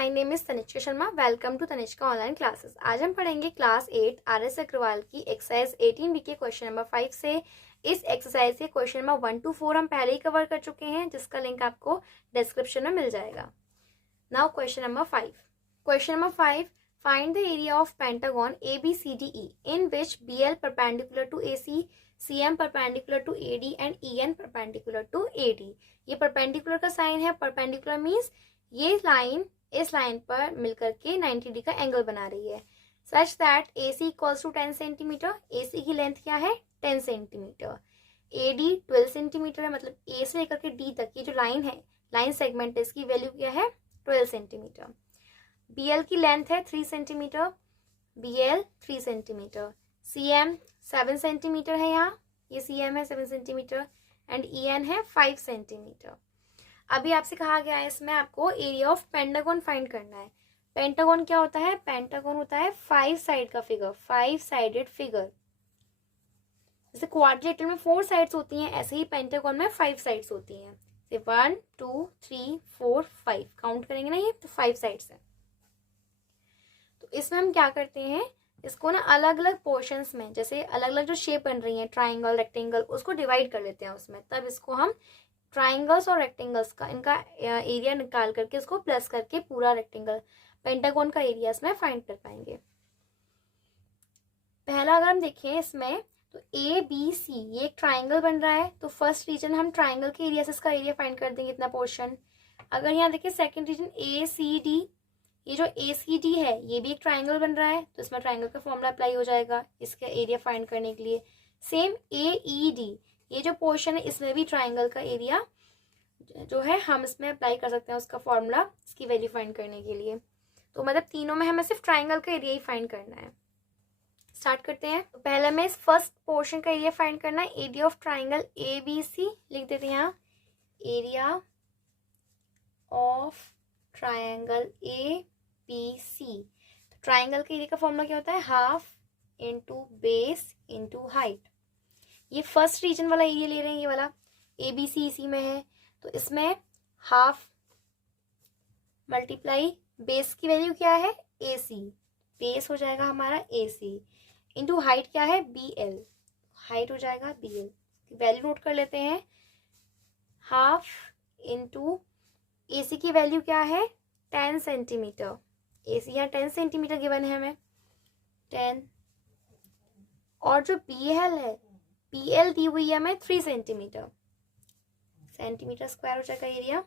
My name is Tanishka Sharma. Welcome to Tanishka online classes. आज हम पढ़ेंगे क्लास 8 RS अग्रवाल की एक्सरसाइज 18B के क्वेश्चन नंबर 5 से। इस एक्सरसाइज के क्वेश्चन नंबर 1 to 4 हम पहले ही कवर कर चुके हैं, जिसका लिंक आपको डिस्क्रिप्शन में मिल जाएगा। Now question number 5। Question number 5, find the area of pentagon ABCDE in which BL perpendicular to AC, CM perpendicular to AD and EN perpendicular to AD। ये परपेंडिकुलर का साइन है। परपेंडिकुलर मीन्स ये line इस line पर मिलकर के 90 degree का angle बना रही है। Such that AC equals to 10 centimetre. AC की लेंथ क्या है? 10 सेंटीमीटर। AD 12 सेंटीमीटर है, मतलब A से लेकर के D तक की जो लाइन है, लाइन सेगमेंट है, इसकी वैल्यू क्या है? 12 सेंटीमीटर। BL की लेंथ है 3 centimetre. BL 3 centimetre. CM 7 centimetre है, यहाँ ये CM है 7 सेंटीमीटर एंड EN है 5 सेंटीमीटर। अभी आपसे कहा गया है इसमें आपको एरिया ऑफ पेंटागन फाइंड करना है। पेंटागन क्या होता है? पेंटागन होता है 5 साइड का फिगर, 5 साइडेड फिगर। जैसे क्वाड्रिलेटरल में 4 साइड्स होती हैं, ऐसे ही पेंटागन में 5 साइड्स होती हैं। 1 2 3 4 5 काउंट करेंगे ना, ये तो 5 साइड्स है। तो इसमें हम क्या करते हैं, इसको ना अलग अलग पोर्शंस में, जैसे अलग अलग जो शेप बन रही है, ट्राइंगल, रेक्टेंगल, उसको डिवाइड कर लेते हैं उसमें। तब इसको हम ट्राइंगल्स और रेक्टेंगल्स का इनका एरिया निकाल करके इसको प्लस करके पूरा रेक्टेंगल पेंटागन का एरिया इसमें फाइंड कर पाएंगे। पहला अगर हम देखें इसमें तो ABC ये एक ट्राइंगल बन रहा है, तो फर्स्ट रीजन हम ट्राइंगल के एरिया से इसका एरिया फाइंड कर देंगे, इतना पोर्शन। अगर यहाँ देखें सेकंड रीजन ACD, ये जो ACD है ये भी एक ट्राइंगल बन रहा है, तो इसमें ट्राइंगल का फॉर्मूला अप्लाई हो जाएगा इसका एरिया फाइंड करने के लिए। सेम AED ये जो पोर्शन है, इसमें भी ट्राइंगल का एरिया जो है हम इसमें अप्लाई कर सकते हैं उसका फॉर्मूला, इसकी वैल्यू फाइंड करने के लिए। तो मतलब तीनों में हमें सिर्फ ट्राइंगल का एरिया ही फाइंड करना है। स्टार्ट करते हैं। तो पहले हमें इस फर्स्ट पोर्शन का एरिया फाइंड करना है। एरिया ऑफ ट्राइंगल ABC लिख देते हैं यहाँ, एरिया ऑफ ट्राइंगल ABC। तो ट्राइंगल के एरिया का फॉर्मूला क्या होता है? Half into base into height. ये फर्स्ट रीजन वाला एरिया ले रहे हैं, ये वाला ABC इसी में है, तो इसमें हाफ मल्टीप्लाई बेस की वैल्यू क्या है? AC, बेस हो जाएगा हमारा AC इंटू हाइट क्या है? BL, हाइट हो जाएगा BL। वैल्यू नोट कर लेते हैं, हाफ इंटू AC की वैल्यू क्या है? 10 सेंटीमीटर। AC यहाँ 10 सेंटीमीटर गिवन है हमें, 10। और जो BL है, BL दी हुई है हमें 3 सेंटीमीटर, सेंटीमीटर स्क्वायर हो जाएगा एरिया।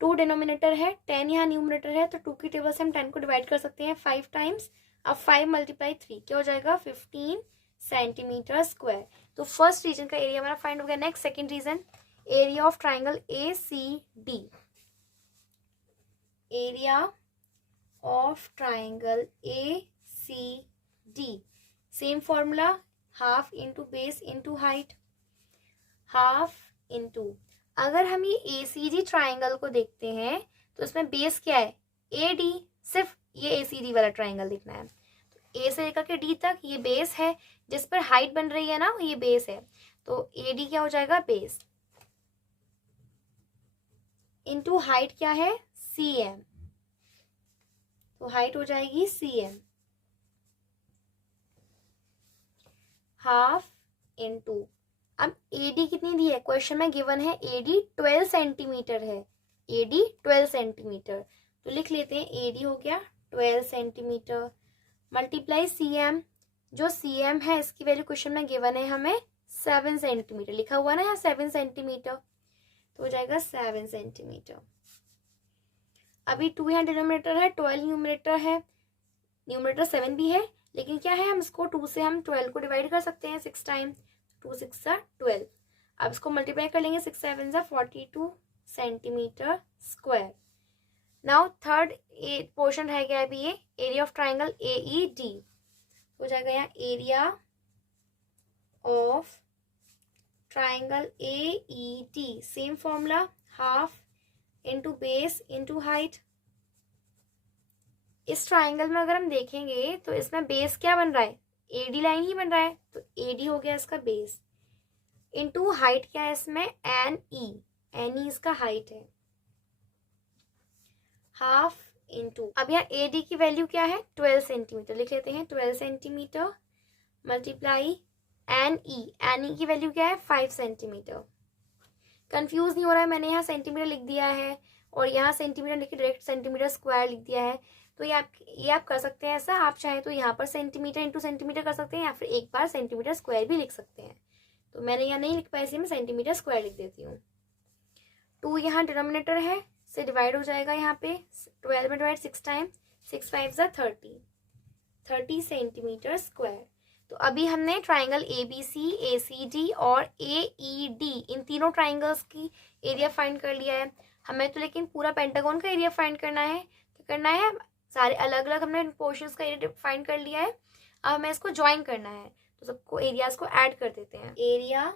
2 डिनोमिनेटर है, 10 यहाँ न्यूमरेटर है, तो 2 की टेबल से हम 10 को डिवाइड कर सकते हैं 5 टाइम्स। अब 5 मल्टीप्लाई 3 क्या हो जाएगा? 15 सेंटीमीटर स्क्वायर। तो फर्स्ट रीजन का एरिया हमारा फाइंड हो गया। Next second region, area of triangle ACD, area of triangle ACD, same formula, half into base into height, half into, अगर हम ये ACD ट्राइंगल को देखते हैं तो इसमें बेस क्या है? AD, सिर्फ ये ACD वाला ट्राइंगल दिखना है। तो A से लेकर के D तक ये बेस है, जिस पर हाइट बन रही है ना, ये बेस है, तो AD क्या हो जाएगा? बेस इंटू हाइट क्या है? CM, तो हाइट हो जाएगी CM, हाफ इंटू, अब AD कितनी दी है? क्वेश्चन में गिवन है AD 12 सेंटीमीटर है, AD 12 सेंटीमीटर, तो लिख लेते हैं AD हो गया 12 सेंटीमीटर मल्टीप्लाई CM, जो CM है इसकी वैल्यू क्वेश्चन में गिवन है हमें 7 सेंटीमीटर, लिखा हुआ ना यहाँ 7 सेंटीमीटर, तो हो जाएगा 7 सेंटीमीटर। अभी 2 यहाँ डिनोमिनेटर है, 12 न्यूमरेटर है, न्यूमरेटर 7 भी है, लेकिन क्या है, हम इसको 2 से हम 12 को डिवाइड कर सकते हैं 6 टाइम, 2 6 12। अब इसको मल्टीप्लाई कर लेंगे, 6 7 42 centimetre square. Now third portion रह गया अभी, ये एरिया ऑफ ट्राइंगल AED हो जाएगा यहाँ, area of triangle AED, same formula, half into base into height. इस ट्राइंगल में अगर हम देखेंगे तो इसमें बेस क्या बन रहा है? AD लाइन ही बन रहा है, तो AD हो गया इसका बेस, इंटू हाइट क्या है इसमें? NE, इसका हाइट है, हाफ इंटू, अब यहाँ ए डी की वैल्यू क्या है 12 सेंटीमीटर, लिख लेते हैं 12 सेंटीमीटर मल्टीप्लाई एन ई की वैल्यू क्या है 5 सेंटीमीटर। कंफ्यूज नहीं हो रहा है, मैंने यहाँ सेंटीमीटर लिख दिया है और यहाँ सेंटीमीटर लिख के डायरेक्ट सेंटीमीटर स्क्वायर लिख दिया है। तो ये आप कर सकते हैं ऐसा, आप चाहें तो यहाँ पर सेंटीमीटर इंटू सेंटीमीटर कर सकते हैं या फिर एक बार सेंटीमीटर स्क्वायर भी लिख सकते हैं। तो मैंने यहाँ नहीं लिख पाया इसलिए मैं सेंटीमीटर स्क्वायर लिख देती हूँ। 2 यहाँ डिनोमिनेटर है से डिवाइड हो जाएगा, यहाँ पे 12 में डिवाइड 6 टाइम, 6 5 30 सेंटीमीटर स्क्वायर। तो अभी हमने ट्राइंगल ABC, ACD और AED इन तीनों ट्राइंगल्स की एरिया फाइंड कर लिया है। हमें तो लेकिन पूरा पेंटागन का एरिया फाइंड करना है। क्या करना है, सारे अलग अलग हमने पोर्शंस का एरिया फाइंड कर लिया है, अब हमें इसको ज्वाइन करना है। तो सबको एरियाज को ऐड कर देते हैं। एरिया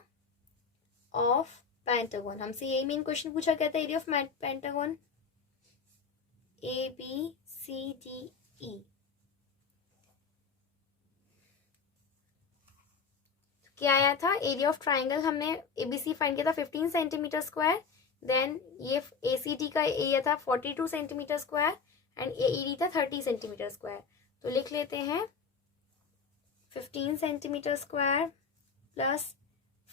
ऑफ पेंटागन, हमसे यही मेन क्वेश्चन पूछा गया था, एरिया ऑफ पेंटागन ABCDE। क्या आया था, एरिया ऑफ ट्राइंगल हमने ABC फाइंड किया था 15 सेंटीमीटर स्क्वायर, देन ये ACD का एरिया था 42 सेंटीमीटर स्क्वायर एंड AED था 30 सेंटीमीटर स्क्वायर। तो लिख लेते हैं 15 centimetre square plus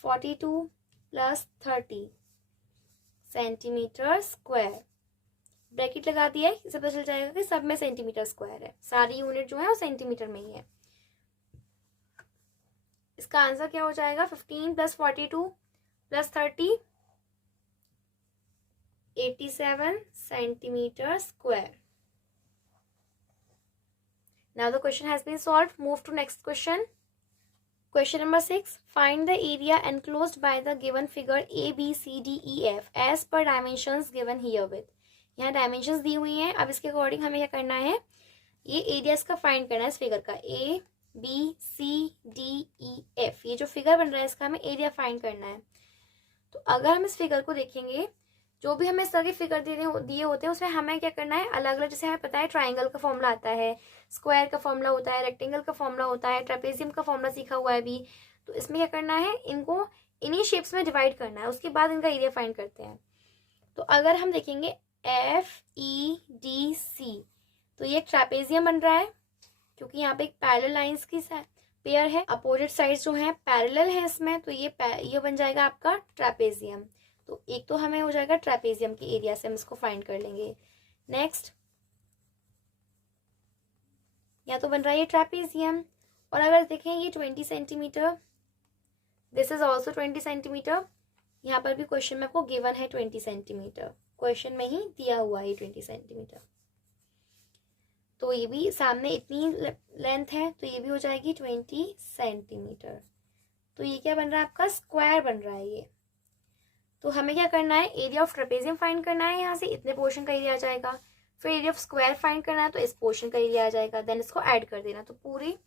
42 plus 30 centimetre square, bracket लगा दिया है, इससे पता चल जाएगा कि सब में सेंटीमीटर स्क्वायर है, सारी यूनिट जो है वो सेंटीमीटर में ही है। इसका आंसर क्या हो जाएगा, 15 plus 42 plus 30 87 centimetre square. Now the question has been solved. Move to next question. Question number 6. Find the area enclosed by the given figure A, B, C, D, E, F as per dimensions given herewith. यहाँ dimensions दी हुई हैं, अब इसके according हमें क्या करना है, ये एरियाज का फाइंड करना है इस फिगर का। A, B, C, D, E, F, ये जो फिगर बन रहा है इसका हमें एरिया फाइंड करना है। तो अगर हम इस फिगर को देखेंगे, जो भी हमें इस तरह के फिगर दिए होते हैं उसमें हमें क्या करना है, अलग अलग, जैसे हमें पता है ट्राइंगल का फॉर्मूला आता है, स्क्वायर का फॉर्मूला होता है, रेक्टेंगल का फॉर्मूला होता है, ट्रेपेजियम का फॉर्मूला सीखा हुआ है अभी। तो इसमें क्या करना है, इनको इन्हीं शेप्स में डिवाइड करना है, उसके बाद इनका एरिया फाइंड करते हैं। तो अगर हम देखेंगे FEDC, तो ये ट्रेपेजियम बन रहा है क्योंकि यहाँ पे एक पैरेलल लाइंस की पेयर है, अपोजिट साइड्स जो है पैरेलल है इसमें, तो ये बन जाएगा आपका ट्रेपेजियम। तो एक तो हमें हो जाएगा ट्रेपेजियम की एरिया से हम इसको फाइंड कर लेंगे। नेक्स्ट या तो बन रहा है ये ट्रेपेजियम, और अगर देखें ये 20 centimetre, this is also 20 centimetre, यहाँ पर भी क्वेश्चन में आपको गिवन है 20 सेंटीमीटर, क्वेश्चन में ही दिया हुआ है 20 सेंटीमीटर। तो ये भी सामने इतनी लेंथ है, तो ये भी हो जाएगी 20 सेंटीमीटर। तो ये क्या बन रहा है आपका, स्क्वायर बन रहा है ये। तो हमें क्या करना है, एरिया ऑफ ट्रेपेजियम फाइंड करना है, यहाँ से इतने पोर्शन का एरिया आ जाएगा, फिर एरिया ऑफ स्क्वायर फाइंड करना है तो इस पोर्शन का एरिया आ जाएगा, देन इसको ऐड कर देना, तो पूरी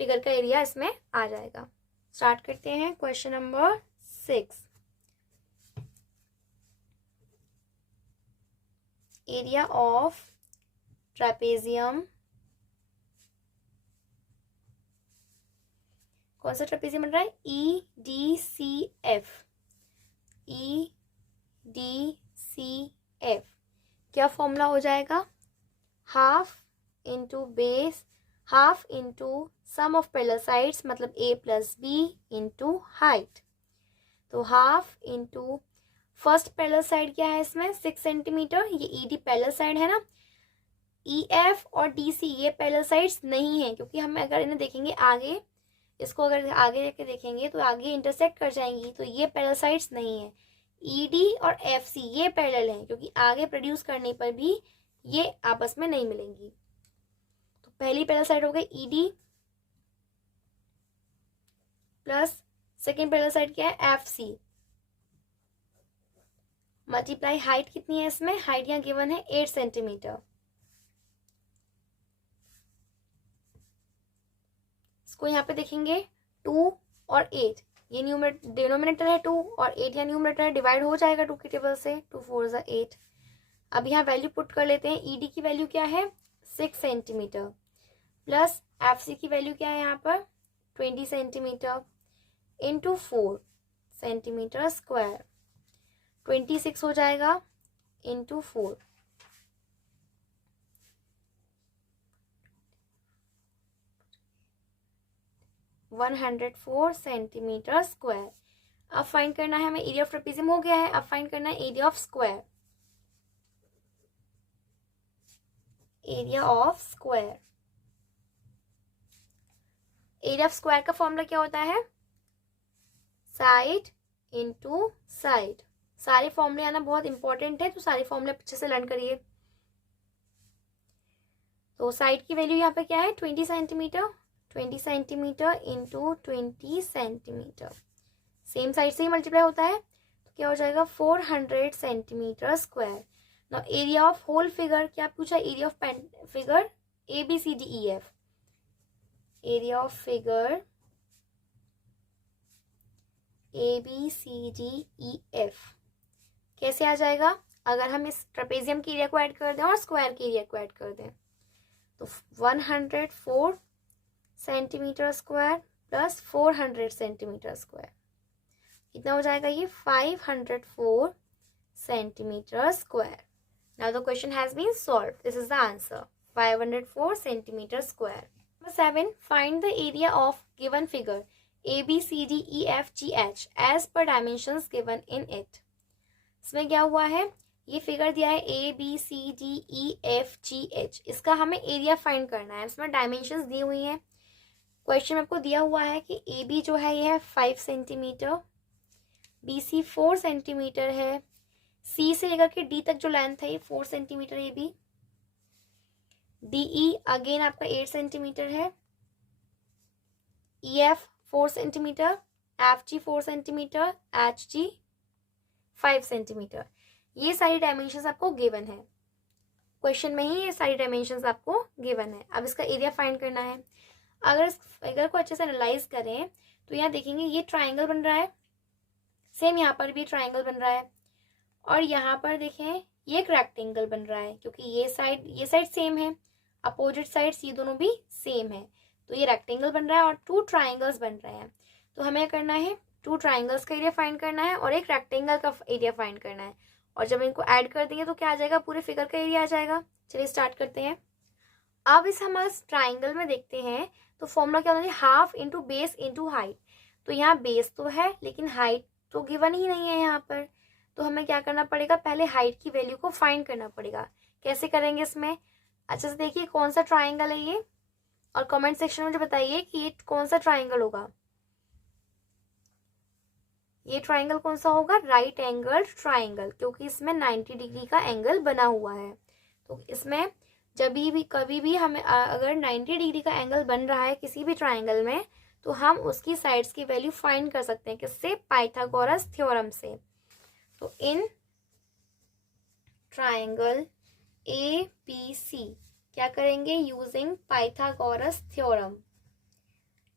फिगर का एरिया इसमें आ जाएगा। स्टार्ट करते हैं question number 6। Area of trapezium, कौन सा ट्रेपेजियम बन रहा है, EDCF, EDCF, क्या फॉर्मूला हो जाएगा, half into base, half into sum of parallel sides मतलब A plus B into height. तो half into first parallel side क्या है इसमें 6 सेंटीमीटर, ये ED पैरेलल साइड है ना, EF और DC ये पैरेलल साइड्स नहीं है, क्योंकि हम अगर इन्हें देखेंगे आगे, इसको अगर आगे लेके देखेंगे तो आगे इंटरसेक्ट कर जाएंगी, तो ये पैरेलल साइड्स नहीं है। ED और FC ये पैरेलल हैं, क्योंकि आगे प्रोड्यूस करने पर भी ये आपस में नहीं मिलेंगी। तो पहली पैरेलल साइड हो गई ED plus second parallel side क्या है FC, मल्टीप्लाई हाइट कितनी है इसमें, हाइट यहाँ गिवन है 8 सेंटीमीटर। इसको यहाँ पे देखेंगे 2 और 8, ये डिनोमिनेटर है 2 और 8 यहाँ न्यूमरेटर है, डिवाइड हो जाएगा 2 की टेबल से, 2 4 = 8। अब यहाँ वैल्यू पुट कर लेते हैं, ED की वैल्यू क्या है 6 सेंटीमीटर प्लस FC की वैल्यू क्या है यहाँ पर 20 सेंटीमीटर इंटू 4 सेंटीमीटर स्क्वायर, 26 हो जाएगा इंटू 4, 104 सेंटीमीटर स्क्वायर। अब फाइंड करना है हमें एरिया ऑफ ट्रेपेजियम हो गया है, अब फाइंड करना है area of square. Area of square, area of square का फॉर्मूला क्या होता है? Side into side. सारे फॉर्मूले आना बहुत इंपॉर्टेंट है, तो सारे फॉर्मूले अच्छे से लर्न करिए। तो साइड की वैल्यू यहाँ पे क्या है? 20 centimetre. 20 centimetre into 20 centimetre, same side से ही मल्टीप्लाई होता है, तो क्या हो जाएगा? 400 centimetre square. Now area of whole figure क्या पूछा? Area of figure ABCDEF। Area of figure ABCDEF कैसे आ जाएगा? अगर हम इस ट्रेपेजियम के एरिया को ऐड कर दें और स्क्वायर के एरिया को ऐड कर दें, तो 104 centimetre square plus 400 centimetre square, कितना हो जाएगा ये? 504 centimetre square. Now the question has been solved, this is the answer, 504 centimetre square. Number 7, find the area of given figure ABCDEFGH as per dimensions given in it। इसमें क्या हुआ है? ये figure दिया है ABCDEFGH, इसका हमें एरिया फाइंड करना है। इसमें डायमेंशंस दी हुई हैं। क्वेश्चन में आपको दिया हुआ है कि AB जो है ये है 5 सेंटीमीटर, BC 4 सेंटीमीटर है, C से लेकर के D तक जो लेंथ है ये 4 सेंटीमीटर AB, DE अगेन आपका 8 सेंटीमीटर है, EF 4 centimetre, FG 4 centimetre, HG 5 centimetre. ये सारी डायमेंशंस आपको गिवन है, क्वेश्चन में ही ये सारी डायमेंशंस आपको गिवन है। अब इसका एरिया फाइंड करना है। अगर इस फिगर को अच्छे से एनालाइज करें तो यहाँ देखेंगे ये ट्राइंगल बन रहा है, सेम यहाँ पर भी ट्राइंगल बन रहा है, और यहाँ पर देखें ये एक रेक्टेंगल बन रहा है, क्योंकि ये साइड सेम है, अपोजिट साइड्स ये दोनों भी सेम है, तो ये रेक्टेंगल बन रहा है और 2 ट्राइंगल्स बन रहे हैं। तो हमें करना है 2 ट्राइंगल्स का एरिया फाइंड करना है और एक रेक्टेंगल का एरिया फाइंड करना है, और जब इनको ऐड कर देंगे तो क्या आ जाएगा? पूरे फिगर का एरिया आ जाएगा। चलिए स्टार्ट करते हैं। अब हम इस ट्राइंगल में देखते हैं तो फॉर्मूला क्या होता है? Half into base into height. तो यहाँ बेस तो है लेकिन हाइट तो गिवन ही नहीं है यहाँ पर, तो हमें क्या करना पड़ेगा? पहले हाइट की वैल्यू को फाइंड करना पड़ेगा। कैसे करेंगे इसमें? अच्छे से देखिए कौन सा ट्राइंगल है ये, और कमेंट सेक्शन में मुझे बताइए कि ये कौन सा ट्राइंगल होगा। ये ट्राइंगल कौन सा होगा? राइट एंगल ट्राइंगल, क्योंकि इसमें 90 डिग्री का एंगल बना हुआ है। तो इसमें कभी भी हमें अगर 90 डिग्री का एंगल बन रहा है किसी भी ट्राइंगल में, तो हम उसकी साइड्स की वैल्यू फाइंड कर सकते हैं। किससे? पाइथागोरस थ्योरम से। तो इन ट्राइंगल ABC क्या करेंगे? यूजिंग पाइथागोरस थ्योरम,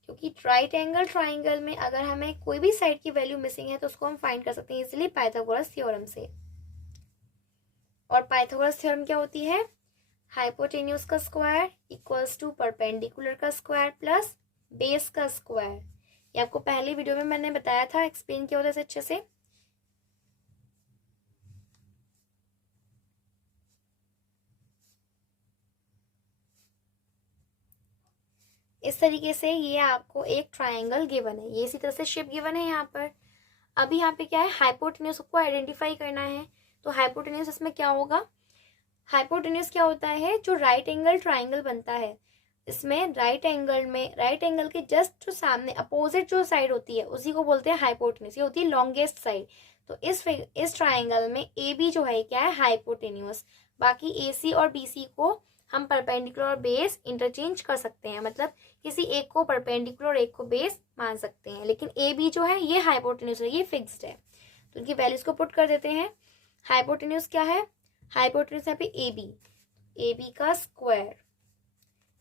क्योंकि राइट एंगल ट्राइंगल में अगर हमें कोई भी साइड की वैल्यू मिसिंग है तो उसको हम फाइंड कर सकते हैं इजीली पाइथागोरस थ्योरम से। और पाइथागोरस थ्योरम क्या होती है? हाइपोटेन्यूज का स्क्वायर इक्वल्स टू परपेंडिकुलर का स्क्वायर प्लस बेस का स्क्वायर। ये आपको पहले वीडियो में मैंने बताया था, एक्सप्लेन किया होता है अच्छे से। इस तरीके से ये आपको एक ट्राइंगल गिवन है, ये इसी तरह से शेप गिवन है यहाँ पर। अभी यहाँ पे क्या है? हाइपोटेन्यूज को आइडेंटिफाई करना है। तो हाइपोटेन्यूज इसमें क्या होगा? हाइपोटेन्यूज क्या होता है? जो राइट एंगल ट्राइंगल बनता है, इसमें राइट एंगल के जस्ट जो सामने अपोजिट जो साइड होती है उसी को बोलते हैं हाइपोटेन्यूज। ये होती है लॉन्गेस्ट साइड। तो इस ट्राइंगल में AB जो है क्या है? हाइपोटेन्यूज। बाकी AC और BC को हम परपेंडिकुलर और बेस इंटरचेंज कर सकते हैं, मतलब किसी एक को परपेंडिकुलर और एक को बेस मान सकते हैं, लेकिन AB जो है ये हाइपोटेन्यूज है, ये फिक्स्ड है। तो इनकी वैल्यूज को पुट कर देते हैं। हाइपोटेन्यूज क्या है? हाइपोटेन्यूज यहाँ पे AB का square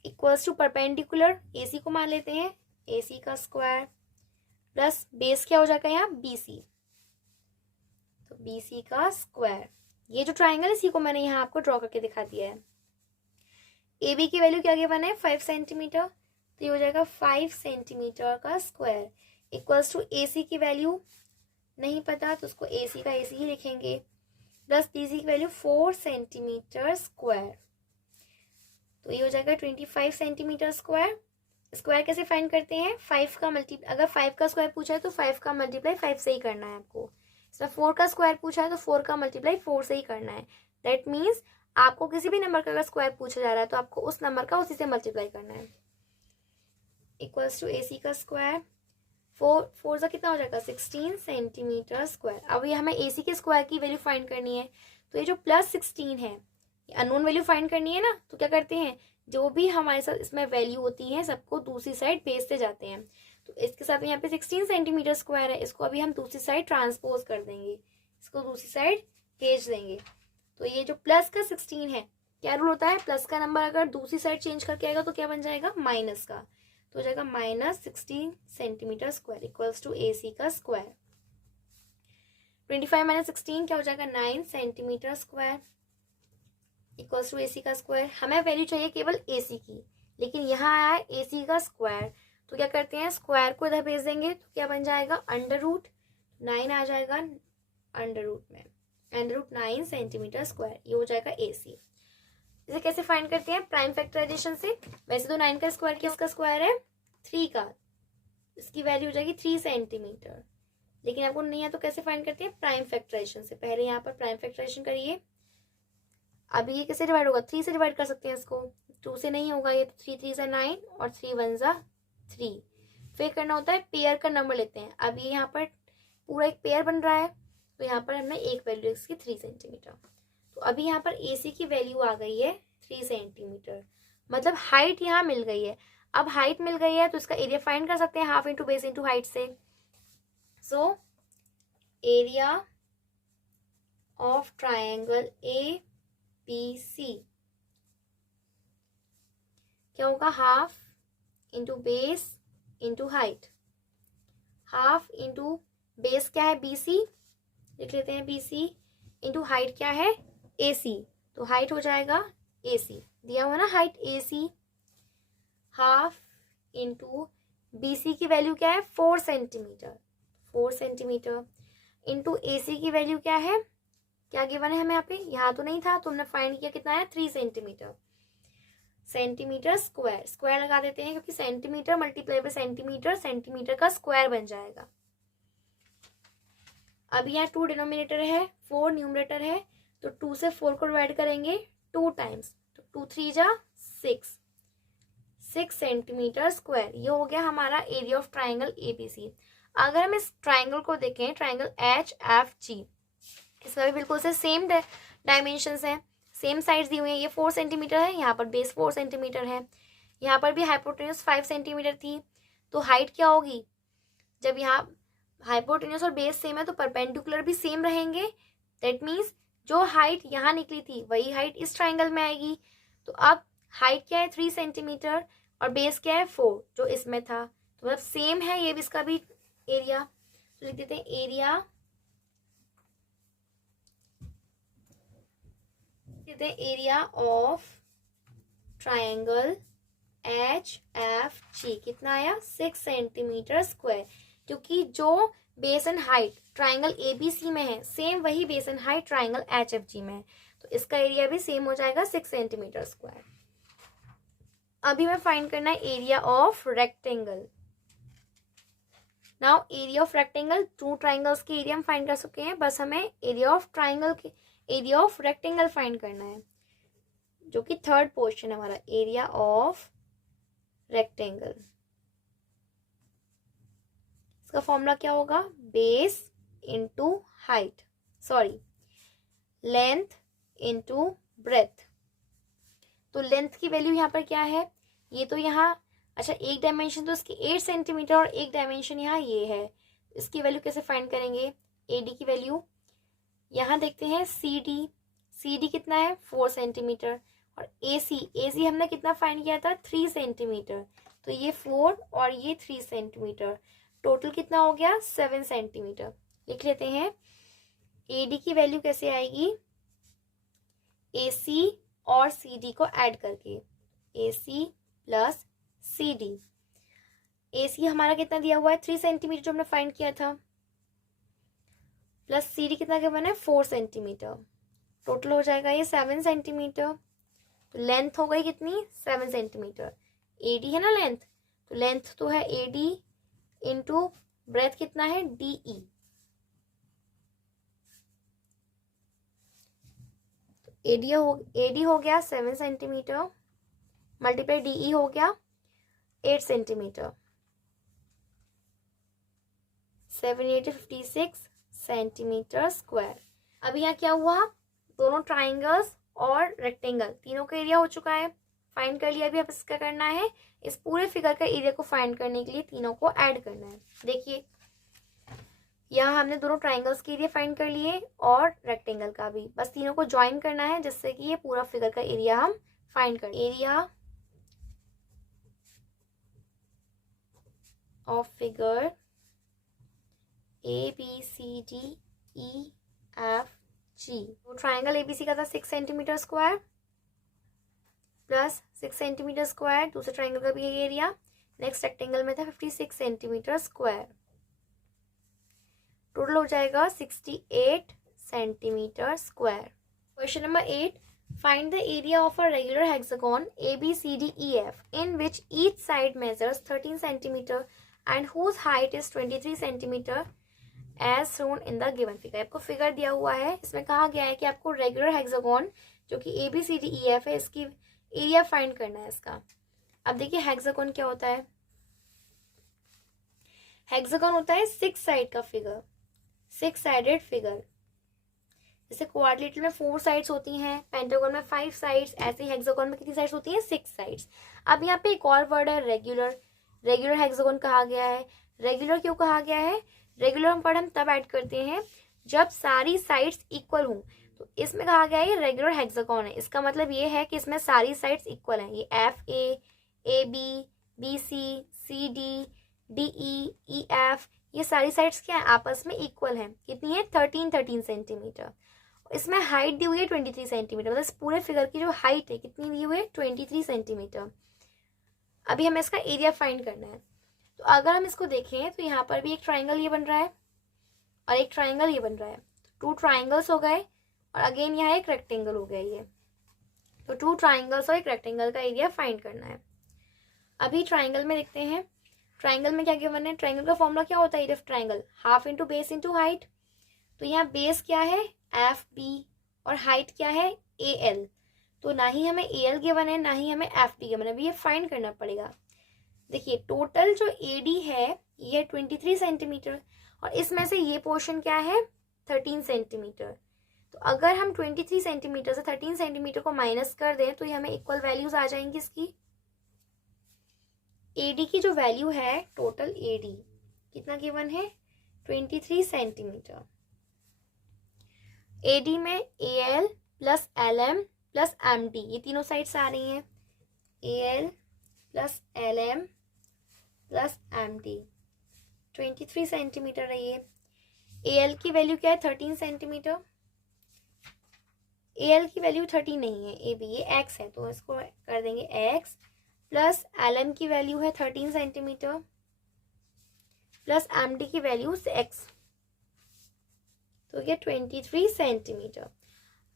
equals to perpendicular AC को मान लेते हैं, AC का स्क्वायर प्लस बेस क्या हो जाएगा यहाँ? BC, तो BC का स्क्वायर। ये जो ट्राइंगल है इसी को मैंने यहाँ आपको ड्रॉ करके दिखा दिया है। AB की वैल्यू क्या गिवन है? 5 सेंटीमीटर, तो ये हो जाएगा 5 सेंटीमीटर का स्क्वायर इक्वल्स टू AC की वैल्यू नहीं पता तो उसको AC का AC ही लिखेंगे, प्लस BC की वैल्यू 4 सेंटीमीटर स्क्वायर, तो ये हो जाएगा 25 सेंटीमीटर स्क्वायर। स्क्वायर कैसे फाइंड करते हैं, 5 का मल्टीप्लाई, अगर 5 का स्क्वायर पूछा है तो 5 का मल्टीप्लाई 5 से ही करना है आपको। इसमें 4 का स्क्वायर पूछा है तो 4 का मल्टीप्लाई 4 से ही करना है। दैट मीन्स आपको किसी भी नंबर का अगर स्क्वायर पूछा जा रहा है तो आपको उस नंबर का उसी से मल्टीप्लाई करना है। इक्वल्स टू AC का स्क्वायर, 4 से कितना हो जाएगा 16 सेंटीमीटर स्क्वायर। अब ये हमें AC के स्क्वायर की वैल्यू फाइंड करनी है, तो ये जो +16 है ये अननोन वैल्यू फाइंड करनी है ना, तो क्या करते हैं, जो भी हमारे साथ इसमें वैल्यू होती है सबको दूसरी साइड भेजते जाते हैं। तो इसके साथ यहाँ पे 16 सेंटीमीटर स्क्वायर है, इसको अभी हम दूसरी साइड ट्रांसपोज कर देंगे, इसको दूसरी साइड भेज देंगे। तो ये जो प्लस का 16 है, क्या रूल होता है, प्लस का नंबर अगर दूसरी साइड चेंज करके आएगा तो क्या बन जाएगा, माइनस का, तो हो जाएगा -16 centimetre square equals to AC का स्क्वायर। 25 - 16 क्या हो जाएगा, 9 centimetre square equals to AC का स्क्वायर। हमें वैल्यू चाहिए केवल AC की, लेकिन यहाँ आया है AC का स्क्वायर, तो क्या करते हैं, स्क्वायर को इधर भेज देंगे, तो क्या बन जाएगा, √9 आ जाएगा अंडर रूट में, √9 सेंटीमीटर स्क्वायर, ये हो जाएगा AC। इसे कैसे फाइंड करते हैं, प्राइम फैक्टराइजेशन से। वैसे तो 9 का स्क्वायर किसका स्क्वायर है, 3 का, इसकी वैल्यू हो जाएगी 3 सेंटीमीटर, लेकिन आपको नहीं है तो कैसे फाइंड करते हैं, प्राइम फैक्टराइजेशन से। पहले यहाँ पर प्राइम फैक्टराइजेशन करिए। अभी ये कैसे डिवाइड होगा, 3 से डिवाइड कर सकते हैं इसको, 2 से नहीं होगा ये, तो 3 3 से 9 और 3 1 जा 3। फिर करना होता है पेयर का नंबर लेते हैं। अब ये यहाँ पर पूरा एक पेयर बन रहा है, तो यहाँ पर हमने एक वैल्यू इसकी 3 सेंटीमीटर, तो अभी यहाँ पर AC की वैल्यू आ गई है 3 सेंटीमीटर, मतलब हाइट यहाँ मिल गई है। अब हाइट मिल गई है तो इसका एरिया फाइंड कर सकते हैं, half into base into height से। So area of triangle ABC क्या होगा, half into base into height. Half into base क्या है, BC, लिख लेते हैं BC, इंटू हाइट क्या है, AC, तो हाइट हो जाएगा AC, दिया हुआ ना height AC। Half into BC की वैल्यू क्या है, 4 सेंटीमीटर, 4 सेंटीमीटर, इंटू AC की वैल्यू क्या है, क्या गिवन है हमें यहाँ पे, यहाँ तो नहीं था तो हमने फाइंड किया, कितना है 3 सेंटीमीटर, सेंटीमीटर स्क्वायर, स्क्वायर लगा देते हैं क्योंकि centimetre multiply by centimetre, centimetre का स्क्वायर बन जाएगा। अब यहाँ 2 डिनोमिनेटर है, 4 न्यूमरेटर है, तो 2 से 4 को डिवाइड करेंगे 2 टाइम्स, तो 2 3 जा 6 सेंटीमीटर स्क्वायर। ये हो गया हमारा एरिया ऑफ ट्राइंगल ABC। अगर हम इस ट्राइंगल को देखें, ट्राइंगल HFG, इसमें भी बिल्कुल से सेम डायमेंशंस हैं, सेम साइड्स दी हुई हैं। ये 4 सेंटीमीटर है, यहाँ पर बेस 4 सेंटीमीटर है, यहाँ पर भी हाइपोटेन्यूज 5 सेंटीमीटर थी, तो हाइट क्या होगी, जब यहाँ हाइपोटेन्यूज और बेस सेम है तो परपेंडिकुलर भी सेम रहेंगे। दैट मीन्स जो हाइट यहाँ निकली थी वही हाइट इस ट्राइंगल में आएगी। तो अब हाइट क्या है 3 सेंटीमीटर और बेस क्या है 4 जो इसमें था, तो मतलब सेम है ये भी, इसका भी एरिया, तो लिख देते हैं एरिया ऑफ ट्राइंगल HFG कितना आया, 6 सेंटीमीटर स्क्वायर, क्योंकि जो base and height triangle ABC में है सेम वही base and height triangle HFG में है, तो इसका एरिया भी सेम हो जाएगा 6 सेंटीमीटर स्क्वायर। अभी हमें फाइंड करना है area of rectangle. Now area of rectangle, 2 triangles के एरिया हम फाइंड कर चुके हैं, बस हमें एरिया ऑफ ट्राइंगल के एरिया ऑफ रेक्टेंगल फाइंड करना है, जो कि थर्ड पोर्शन है हमारा, एरिया ऑफ रेक्टेंगल। इसका फॉर्मूला क्या होगा, base into height, sorry length into breath. तो लेंथ की वैल्यू यहाँ पर क्या है, ये तो यहाँ, अच्छा एक डायमेंशन तो इसकी 8 सेंटीमीटर और एक डायमेंशन यहाँ ये है, इसकी वैल्यू कैसे फाइंड करेंगे, AD की वैल्यू यहाँ देखते हैं, CD कितना है 4 सेंटीमीटर, और AC हमने कितना फाइंड किया था 3 सेंटीमीटर, तो ये 4 और ये 3 सेंटीमीटर, टोटल कितना हो गया 7 सेंटीमीटर। लिख लेते हैं AD की वैल्यू कैसे आएगी, AC और CD को ऐड करके, AC प्लस CD। AC हमारा कितना दिया हुआ है 3 सेंटीमीटर जो हमने फाइंड किया था, प्लस CD कितना क्या बना है 4 सेंटीमीटर, टोटल हो जाएगा ये 7 सेंटीमीटर। तो लेंथ हो गई कितनी 7 सेंटीमीटर, AD है ना लेंथ, तो लेंथ तो है AD इंटू ब्रेथ कितना है DE। AD हो गया 7 सेंटीमीटर मल्टीप्लाई DE हो गया 8 सेंटीमीटर। 756 centimetre square. अभी यहाँ क्या हुआ, दोनों ट्राइंगल्स और रेक्टेंगल तीनों का एरिया हो चुका है, फाइंड कर लिया। अभी अब इसका करना है, इस पूरे फिगर का एरिया को फाइंड करने के लिए तीनों को ऐड करना है। देखिए यहाँ हमने दोनों ट्राइंगल्स के एरिया फाइंड कर लिए और रेक्टेंगल का भी, बस तीनों को ज्वाइन करना है जिससे कि ये पूरा फिगर का एरिया हम फाइंड कर। Area of figure ABCDEFG। तो ट्राइंगल ABC का था 6 centimetre square plus 6 centimetre square, दूसरे ट्राइंगल का भी यही एरिया। नेक्स्ट रेक्टेंगल में था 56 सेंटीमीटर स्क्वायर, टोटल हो जाएगा 68 centimetre square. Question number 8, find the area of a regular hexagon ABCDEF in which each side measures 13 centimeter and whose height is 23 centimeter as shown in the given figure। आपको figure दिया हुआ है, इसमें कहा गया है कि आपको रेगुलर हेक्सागोन जो कि ABCDEF है इसकी एरिया फाइंड करना है इसका। अब देखिए हेक्सागोन क्या होता है, हेक्सागोन होता है 6 साइड का फिगर, 6 साइडेड फिगर। जैसे क्वाड्रिलेटरल में 4 साइड्स होती हैं, पेंटागोन में 5 साइड्स, ऐसे ही हेक्सागोन में कितनी साइड्स होती हैं 6 साइड्स। अब यहाँ पे एक और वर्ड है रेगुलर, रेगुलर हेक्सागोन कहा गया है। रेगुलर क्यों कहा गया है, रेगुलर हम वर्ड हम तब ऐड करते हैं जब सारी साइड्स इक्वल हों। तो इसमें कहा गया है ये रेगुलर हेक्सागोन है, इसका मतलब ये है कि इसमें सारी साइड्स इक्वल हैं। ये FA, AB, BC, CD, DE, EF, ये सारी साइड्स क्या है आपस में इक्वल हैं। कितनी है 13 सेंटीमीटर। इसमें हाइट दी हुई है 23 सेंटीमीटर, मतलब इस पूरे फिगर की जो हाइट है कितनी दी हुई है 23 सेंटीमीटर। अभी हमें इसका एरिया फाइंड करना है। तो अगर हम इसको देखें तो यहाँ पर भी एक ट्राइंगल ये बन रहा है और एक ट्राइंगल ये बन रहा है, 2 ट्राइंगल्स हो गए और अगेन यहाँ एक रेक्टेंगल हो गया ये। तो 2 ट्राइंगल्स और एक रेक्टेंगल का एरिया फाइंड करना है। अभी ट्राइंगल में देखते हैं, ट्राइंगल में क्या गिवन है, ट्राइंगल का फॉर्मूला क्या होता है area of triangle, half into base into height. तो यहाँ बेस क्या है FB और हाइट क्या है AL। तो ना ही हमें AL गिवन है ना ही हमें FB गिवन है, अभी ये फाइंड करना पड़ेगा। देखिए टोटल जो AD है ये 23 सेंटीमीटर और इसमें से ये पोर्शन क्या है 13 सेंटीमीटर। तो अगर हम 23 सेंटीमीटर से 13 सेंटीमीटर को माइनस कर दें तो ये हमें इक्वल वैल्यूज आ जाएंगी इसकी। AD की जो वैल्यू है टोटल AD कितना गिवन है 23 सेंटीमीटर। AD में AL plus LM plus MD ये तीनों साइड्स आ रही हैं, AL plus LM plus MD 23 centimetre है ये। AL की वैल्यू क्या है 13 सेंटीमीटर, AL की वैल्यू 13 नहीं है AB, ये X है तो इसको कर देंगे X प्लस LM की वैल्यू है 13 सेंटीमीटर प्लस MD की वैल्यू X, तो ये 23 सेंटीमीटर।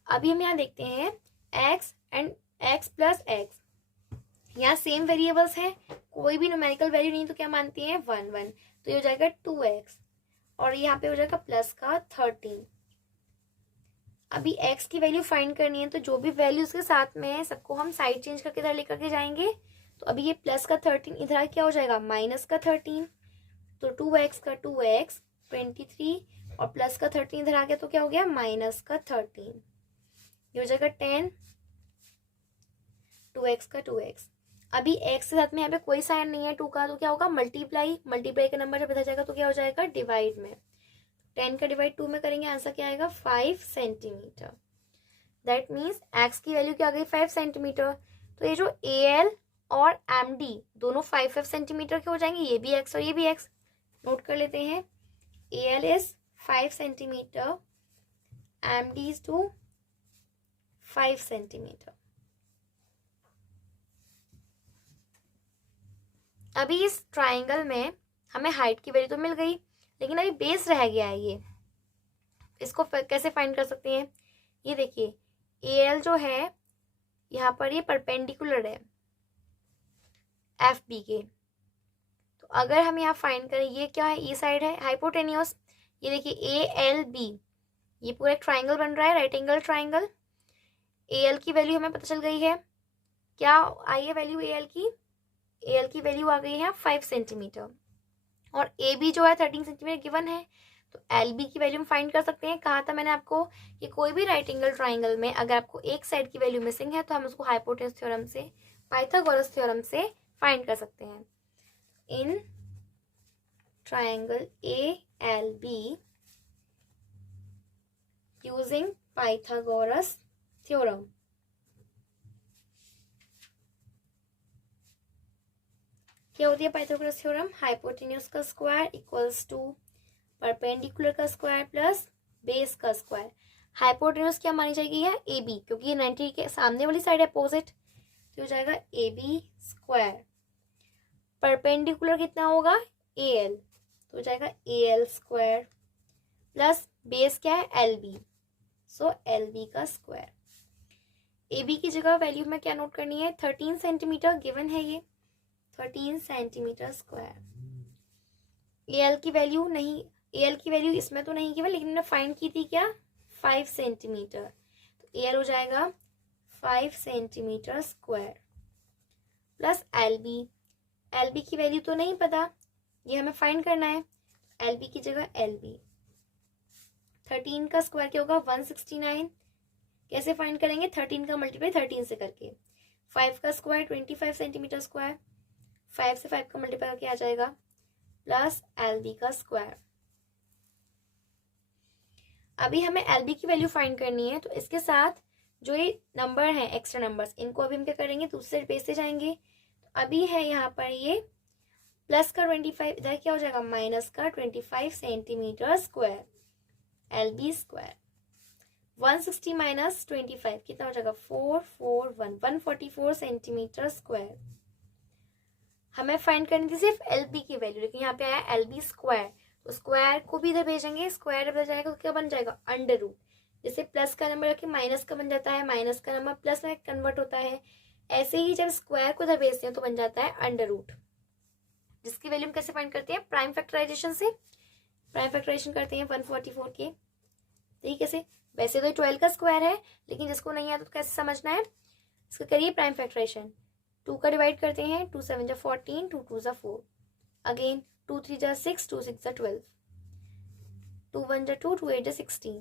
अभी हम यहाँ देखते हैं X and X plus X, यहाँ सेम वेरिएबल्स हैं, कोई भी न्यूमेरिकल वैल्यू नहीं तो क्या मानती हैं 1 1, तो ये हो जाएगा 2x और यहाँ पे हो जाएगा प्लस का 13। अभी x की वैल्यू फाइंड करनी है तो जो भी वैल्यू उसके साथ में है सबको हम साइड चेंज करके इधर लेकर के जाएंगे। तो अभी ये प्लस का 13 इधर क्या हो जाएगा माइनस का 13, तो 2x का 2x 23 और प्लस का 13 इधर आ गया तो क्या हो गया माइनस का 13, ये हो जाएगा 10, 2x का 2x। अभी x के साथ में यहाँ पे कोई साइन नहीं है 2 का तो क्या होगा मल्टीप्लाई, मल्टीप्लाई का नंबर जब इधर जाएगा तो क्या हो जाएगा डिवाइड में, 10 का डिवाइड 2 में करेंगे आंसर क्या आएगा 5 सेंटीमीटर। दैट मीन्स x की वैल्यू क्या आ गई 5 सेंटीमीटर। तो ये जो AL और MD दोनों 5 सेंटीमीटर के हो जाएंगे, ये भी x और ये भी x। नोट कर लेते हैं AL is 5 centimetre, MD is to 5 centimetre. अभी इस ट्राइंगल में हमें हाइट की वैल्यू तो मिल गई लेकिन अभी बेस रह गया है, ये इसको कैसे फाइंड कर सकते हैं। ये देखिए AL जो है यहाँ पर ये परपेंडिकुलर है FB के, अगर हम यहाँ फाइंड करें, ये क्या है, ये साइड है हाइपोटेन्यूस, ये देखिए ALB, ये पूरा एक ट्राइंगल बन रहा है, राइट एंगल ट्राइंगल। AL की वैल्यू हमें पता चल गई है, क्या आई है वैल्यू AL की? AL की वैल्यू आ गई है 5 सेंटीमीटर, और AB जो है 13 सेंटीमीटर गिवन है। तो LB की वैल्यू हम फाइंड कर सकते हैं। कहा था मैंने आपको कि कोई भी राइट एंगल ट्राइंगल में अगर आपको एक साइड की वैल्यू मिसिंग है तो हम उसको हाइपोटेन्यूस थ्योरम से, पाइथागोरस थ्योरम से फाइंड कर सकते हैं। In triangle ALB using Pythagoras theorem, क्या होती है पाइथागोरस थ्योरम? हाइपोटेन्यूस का स्क्वायर इक्वल्स टू परपेंडिकुलर का स्क्वायर प्लस बेस का स्क्वायर। हाइपोटेन्यूस क्या मानी जाएगी है? AB, क्योंकि ये 90 के सामने वाली साइड है अपोजिट, तो हो जाएगा AB स्क्वायर। परपेंडिकुलर कितना होगा? AL, तो हो जाएगा AL स्क्वायर प्लस बेस क्या है? LB, सो LB का स्क्वायर। AB की जगह वैल्यू में क्या नोट करनी है? 13 सेंटीमीटर गिवन है, ये 13 सेंटीमीटर स्क्वायर। AL की वैल्यू नहीं, AL की वैल्यू इसमें तो नहीं गिवन, लेकिन हमने फाइंड की थी क्या? 5 सेंटीमीटर, तो AL हो जाएगा 5 सेंटीमीटर स्क्वायर प्लस LB की वैल्यू तो नहीं पता, ये हमें फाइंड करना है। LB की जगह LB, 13 का स्क्वायर क्या होगा? 169। कैसे फाइंड करेंगे? 13 का मल्टीप्लाई 13 से करके। 5 का स्क्वायर 25 सेंटीमीटर स्क्वायर, 5 से 5 का मल्टीप्लाई करके आ जाएगा, प्लस LB का स्क्वायर। अभी हमें LB की वैल्यू फाइंड करनी है, तो इसके साथ जो ये नंबर है एक्स्ट्रा नंबर्स, इनको अभी हम क्या करेंगे? दूसरे बेस से जाएंगे। तो अभी है यहाँ पर ये प्लस का 25, इधर क्या हो जाएगा? माइनस का 25 centimetre square LB square. 160 minus 25 कितना हो जाएगा? 441, 144 सेंटीमीटर स्क्वायर। हमें फाइंड करनी थी सिर्फ LB की वैल्यू, लेकिन यहाँ पे आया LB स्क्वायर, तो स्क्वायर को भी इधर भेजेंगे, स्क्वायर इधर जाएगा तो क्या बन जाएगा? Under root. जैसे प्लस का नंबर रखे माइनस का बन जाता है, माइनस का नंबर प्लस में कन्वर्ट होता है, ऐसे ही जब स्क्वायर को इधर भेजते हैं तो बन जाता है अंडर रूट, जिसकी वैल्यू हम कैसे फाइंड करते हैं? प्राइम फैक्टराइजेशन से। प्राइम फैक्टराइजेशन करते हैं 144 के तरीके से। वैसे तो 12 का स्क्वायर है, लेकिन जिसको नहीं आता तो कैसे समझना है, इसका करिए प्राइम फैक्टराइजेशन। 2 का डिवाइड करते हैं, 2 7 जा 14, 2 2 जा 4, अगेन 2 3 जा 6, 2 6 जा 12, 2 1 जा 2, 2 8 जा 16,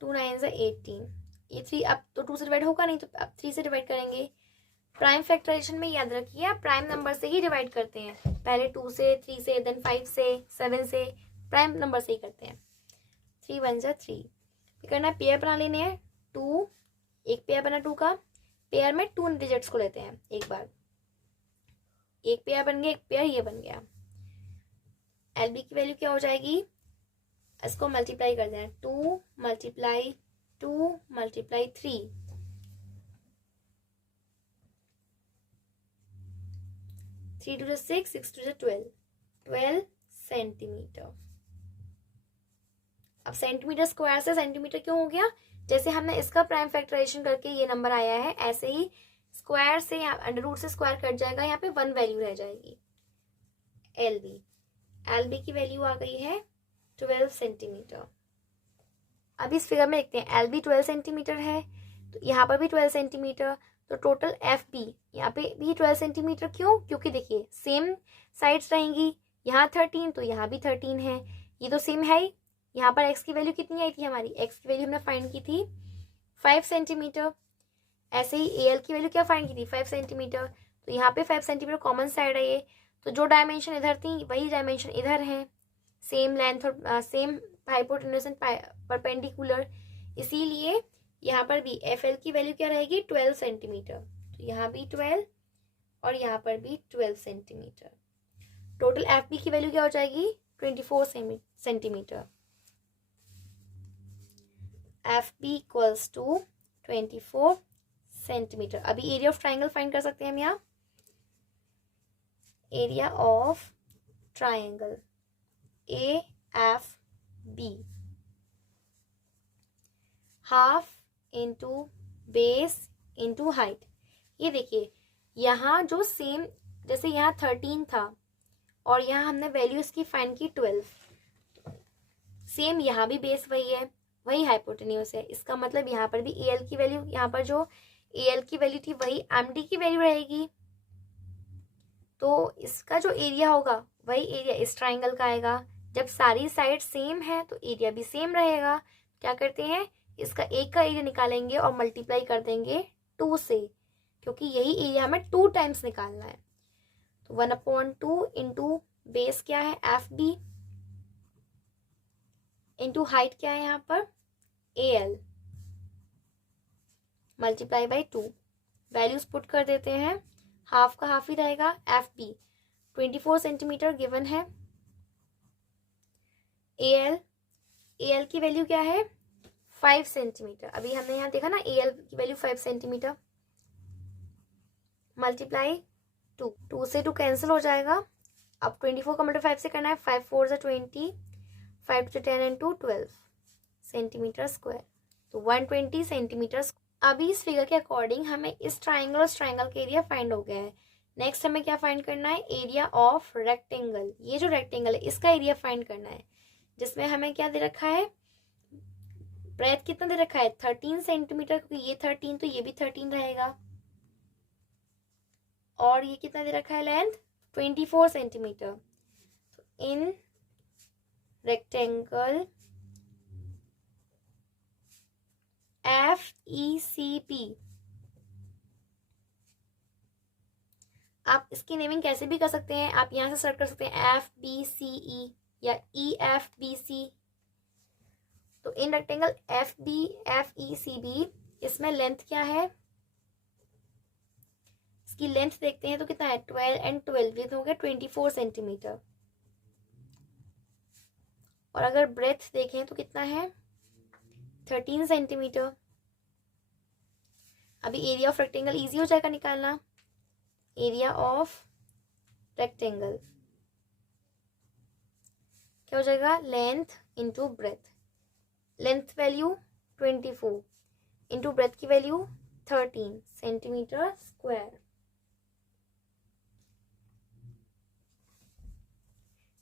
2 9 जा 18। ये 3 अब तो 2 से डिवाइड होगा नहीं, तो अब 3 से डिवाइड करेंगे। प्राइम फैक्टराइजेशन में याद रखिए आप प्राइम नंबर से ही डिवाइड करते हैं, पहले 2 से, 3 से, देन 5 से, 7 से, प्राइम नंबर से ही करते हैं। 3 1 जा 3, करना है पेयर बना लेने हैं। 2, एक पेयर बना 2 का, पेयर में 2 डिजिट्स को लेते हैं एक बार, एक पेयर बन गया, एक पेयर ये बन गया। LB की वैल्यू क्या हो जाएगी? इसको मल्टीप्लाई कर देना, 2 मल्टीप्लाई 2 मल्टीप्लाई 3, 3 2 6, 6 2 12, 12 सेंटीमीटर। अब सेंटीमीटर स्क्वायर से सेंटीमीटर क्यों हो गया? जैसे हमने इसका प्राइम फैक्टराइजेशन करके ये नंबर आया है, ऐसे ही स्क्वायर से यहाँ अंडर रूट से स्क्वायर कट जाएगा, यहाँ पे 1 वैल्यू रह जाएगी। LB की वैल्यू आ गई है 12 सेंटीमीटर। अब इस फिगर में देखते हैं, LB 12 सेंटीमीटर है, तो यहाँ पर भी 12 सेंटीमीटर, तो टोटल FB यहाँ पे भी 12 सेंटीमीटर। क्यों? क्योंकि देखिए सेम साइड्स रहेंगी, यहाँ 13 तो यहाँ भी 13 है, ये तो सेम है ही। यहाँ पर x की वैल्यू कितनी आई थी हमारी? x की वैल्यू हमने फाइंड की थी 5 सेंटीमीटर। ऐसे ही AL की वैल्यू क्या फाइंड की थी? 5 सेंटीमीटर, तो यहाँ पे 5 सेंटीमीटर कॉमन साइड है ये, तो जो डायमेंशन इधर थी वही डायमेंशन इधर है, सेम लेंथ और सेम हाइपोटेन्यूस एंड परपेंडिकुलर, इसीलिए यहाँ पर भी FL की वैल्यू क्या रहेगी? 12 सेंटीमीटर, तो यहाँ भी 12 और यहाँ पर भी 12 सेंटीमीटर। टोटल FB की वैल्यू क्या हो जाएगी? 24 centimetre. FB equals to 24 centimetre. अभी एरिया ऑफ ट्राइंगल फाइंड कर सकते हैं हम यहाँ, area of triangle AFB, half into base into height. ये देखिए यहाँ जो सेम, जैसे यहाँ 13 था और यहाँ हमने वैल्यू इसकी फाइंड की 12। सेम यहाँ भी बेस वही है, वही हाइपोटेन्यूज है, इसका मतलब यहाँ पर भी ए एल की वैल्यू, यहाँ पर जो ए एल की वैल्यू थी वही एम डी की वैल्यू रहेगी। तो इसका जो एरिया होगा वही एरिया इस ट्राइंगल का आएगा। जब सारी साइड सेम है तो एरिया भी सेम रहेगा। क्या करते हैं, इसका एक का एरिया निकालेंगे और मल्टीप्लाई कर देंगे 2 से, क्योंकि यही एरिया हमें 2 टाइम्स निकालना है। तो 1/2 इंटू बेस क्या है एफ बी, इंटू हाइट क्या है यहाँ पर A L, multiply by 2। Values put कर देते हैं, हाफ का हाफ ही रहेगा। एफ बी 24 सेंटीमीटर गिवन है। ए एल की वैल्यू क्या है 5 सेंटीमीटर। अभी हमने यहाँ देखा ना ए एल की वैल्यू 5 सेंटीमीटर, मल्टीप्लाई 2 से 2 कैंसिल हो जाएगा। अब 24 का मल्टीप्लाई 5 से करना है, 5 4 20, 5 to 10 into 12 सेंटीमीटर स्क्वायर, तो 120 सेंटीमीटर। अभी इस फिगर के अकॉर्डिंग हमें इस ट्राइंगल और ट्राइंगल का एरिया फाइंड हो गया है। नेक्स्ट हमें क्या फाइंड करना है, एरिया ऑफ रेक्टेंगल। ये जो रेक्टेंगल है इसका एरिया फाइंड करना है, जिसमें हमें क्या दे रखा है, ब्रेथ कितना दे रखा है 13 सेंटीमीटर, क्योंकि ये 13 तो ये भी 13 रहेगा। और ये कितना दे रखा है लेंथ 24 सेंटीमीटर। तो इन रेक्टेंगल FECP, आप इसकी नेमिंग कैसे भी कर सकते हैं, आप यहां से सर्च कर सकते हैं FBCE या EFBC। तो इन रेक्टेंगल FECB, इसमें लेंथ क्या है, इसकी लेंथ देखते हैं तो कितना है 12 and 12, ये हो गया 24 सेंटीमीटर। और अगर ब्रेथ देखें तो कितना है 13 सेंटीमीटर। अभी एरिया ऑफ रेक्टेंगल इजी हो जाएगा निकालना। एरिया ऑफ रेक्टेंगल क्या हो जाएगा, length into breath. Length value 24 into breadth की वैल्यू 13 सेंटीमीटर स्क्वायर।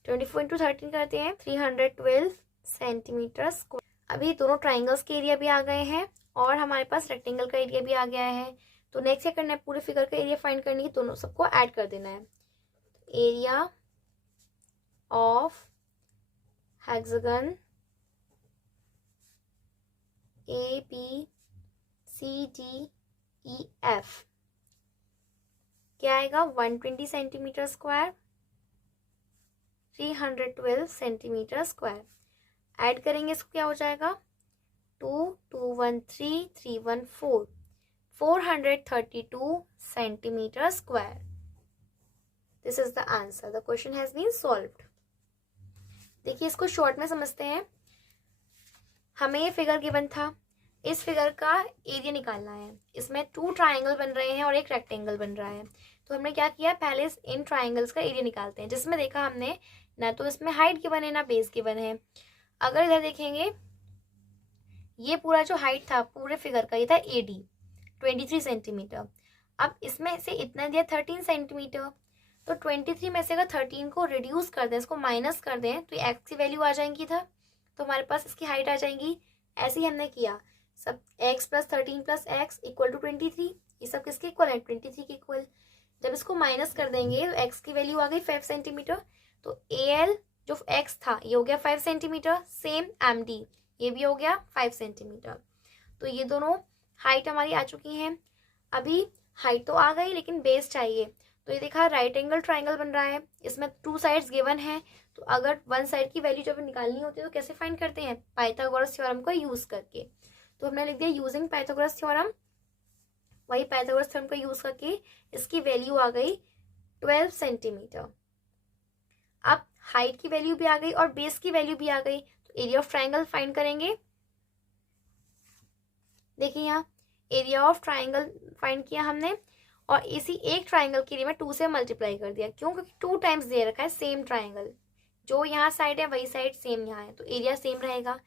24 इंटू 13 करते हैं 312 सेंटीमीटर स्क्वायर। अभी दोनों ट्राइंगल्स के एरिया भी आ गए हैं और हमारे पास रेक्टेंगल का एरिया भी आ गया है। तो नेक्स्ट क्या करना है, पूरे फिगर का एरिया फाइंड करने की, दोनों सबको ऐड कर देना है। एरिया ऑफ हेक्सागन ABCDEF क्या आएगा 120 centimetre square, 312 centimetre square. Add करेंगे इसको क्या हो जाएगा 2 2 1 3 3 1 4, 432 centimetre square. This is the answer, the question has been solved. देखिए इसको शॉर्ट में समझते हैं। हमें ये फिगर गिवन था, इस फिगर का एरिया निकालना है। इसमें 2 ट्राइंगल बन रहे हैं और एक रेक्टेंगल बन रहा है। तो हमने क्या किया, पहले इन ट्राइंगल्स का एरिया निकालते हैं, जिसमें देखा हमने ना तो इसमें हाइट गिवन है ना बेस गिवन है। अगर इधर देखेंगे, ये पूरा जो हाइट था पूरे फिगर का ये था AD 23 सेंटीमीटर। अब इसमें से इतना दिया 13 सेंटीमीटर, तो 23 में से अगर 13 को रिड्यूस कर दें, इसको माइनस कर दें, तो ये x की वैल्यू आ जाएंगी इधर, तो हमारे पास इसकी हाइट आ जाएंगी। ऐसे ही हमने किया, सब x plus 13 plus x equal to 23, ये सब किसके इक्वल है 23 के इक्वल। जब इसको माइनस कर देंगे तो x की वैल्यू आ गई 5 सेंटीमीटर। तो AL जो x था ये हो गया 5 सेंटीमीटर, सेम MD ये भी हो गया 5 सेंटीमीटर। तो ये दोनों हाइट हमारी आ चुकी हैं। अभी हाइट तो आ गई लेकिन बेस चाहिए। तो ये देखा राइट एंगल ट्राइंगल बन रहा है, इसमें 2 साइड्स गिवन है। तो अगर 1 साइड की वैल्यू जब निकालनी होती है तो कैसे फाइंड करते हैं, पाइथागोरस थ्योरम को यूज करके। तो हमने लिख दिया यूजिंग पाइथागोरस थ्योरम, वही पाइथागोरस थ्योरम का यूज करके इसकी वैल्यू आ गई 12 सेंटीमीटर। अब हाइट की वैल्यू भी आ गई और बेस की वैल्यू भी आ गई, तो एरिया ऑफ ट्राइंगल फाइंड करेंगे। देखिए यहाँ एरिया ऑफ ट्राइंगल फाइंड किया हमने और इसी एक ट्राइंगल के लिए मैं 2 से मल्टीप्लाई कर दिया। क्यों, क्योंकि 2 टाइम्स दे रखा है सेम ट्राइंगल, जो यहाँ साइड है वही साइड सेम यहाँ है, तो एरिया सेम रहेगा।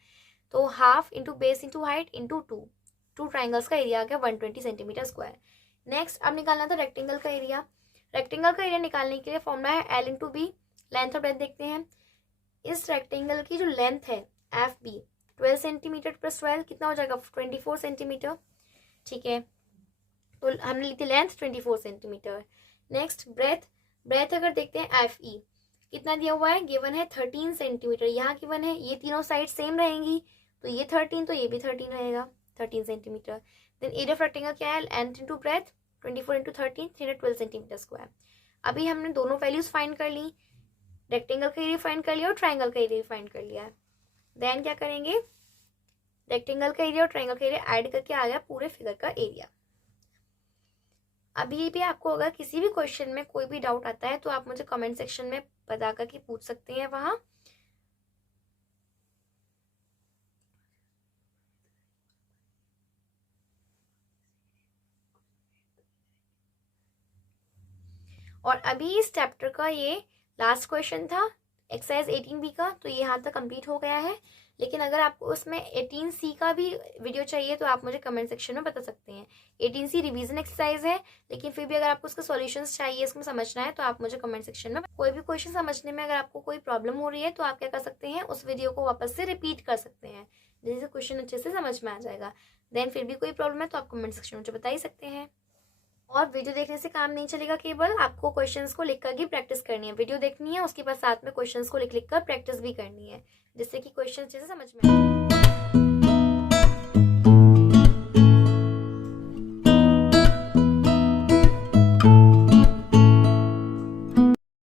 तो half into base into height into 2 triangles का एरिया आ गया 120 सेंटीमीटर स्क्वायर। नेक्स्ट अब निकालना था रेक्टेंगल का एरिया। रेक्टेंगल का एरिया निकालने के लिए फॉर्मूला है L इंटू बी। लेंथ और ब्रेथ देखते हैं। इस रेक्टेंगल की जो लेंथ है एफ बी 12 सेंटीमीटर प्लस 12 कितना हो जाएगा 24 सेंटीमीटर। ठीक है, तो हमने ली थी लेंथ 24 सेंटीमीटर। नेक्स्ट ब्रेथ अगर देखते हैं एफ ई कितना दिया हुआ है, गिवन है 13 सेंटीमीटर, यहाँ गिवन है, ये तीनों साइड सेम रहेंगी तो ये 13 तो ये भी 13 रहेगा 13 centimetre. Then area of rectangle क्या है, length into breadth 24 into 13 312 centimetre square. अभी हमने दोनों वैल्यूज फाइंड कर ली, रेक्टेंगल का एरिया फाइंड कर लिया और ट्राइंगल का एरिया फाइंड कर लिया है। देन क्या करेंगे, रेक्टेंगल का एरिया और ट्राइंगल का एरिया ऐड करके आ गया पूरे फिगर का एरिया। अभी भी आपको अगर किसी भी क्वेश्चन में कोई भी डाउट आता है तो आप मुझे कमेंट सेक्शन में बता करके पूछ सकते हैं वहां। और अभी इस चैप्टर का ये लास्ट क्वेश्चन था एक्सरसाइज 18B का, तो ये यहाँ तक कंप्लीट हो गया है। लेकिन अगर आपको उसमें 18C का भी वीडियो चाहिए तो आप मुझे कमेंट सेक्शन में बता सकते हैं। 18C रिवीजन एक्सरसाइज है, लेकिन फिर भी अगर आपको उसका सॉल्यूशंस चाहिए, इसको समझना है, तो आप मुझे कमेंट सेक्शन में कोई भी क्वेश्चन समझने में अगर आपको कोई प्रॉब्लम हो रही है तो आप क्या कर सकते हैं, उस वीडियो को वापस से रिपीट कर सकते हैं जिससे क्वेश्चन अच्छे से समझ में आ जाएगा। देन फिर भी कोई प्रॉब्लम है तो आप कमेंट सेक्शन में मुझे बता ही सकते हैं। और वीडियो देखने से काम नहीं चलेगा, केवल आपको क्वेश्चंस को लिख कर ही प्रैक्टिस करनी है। वीडियो देखनी है, उसके बाद साथ में क्वेश्चंस को लिख कर प्रैक्टिस भी करनी है, जिससे कि क्वेश्चन अच्छे से समझ में आए।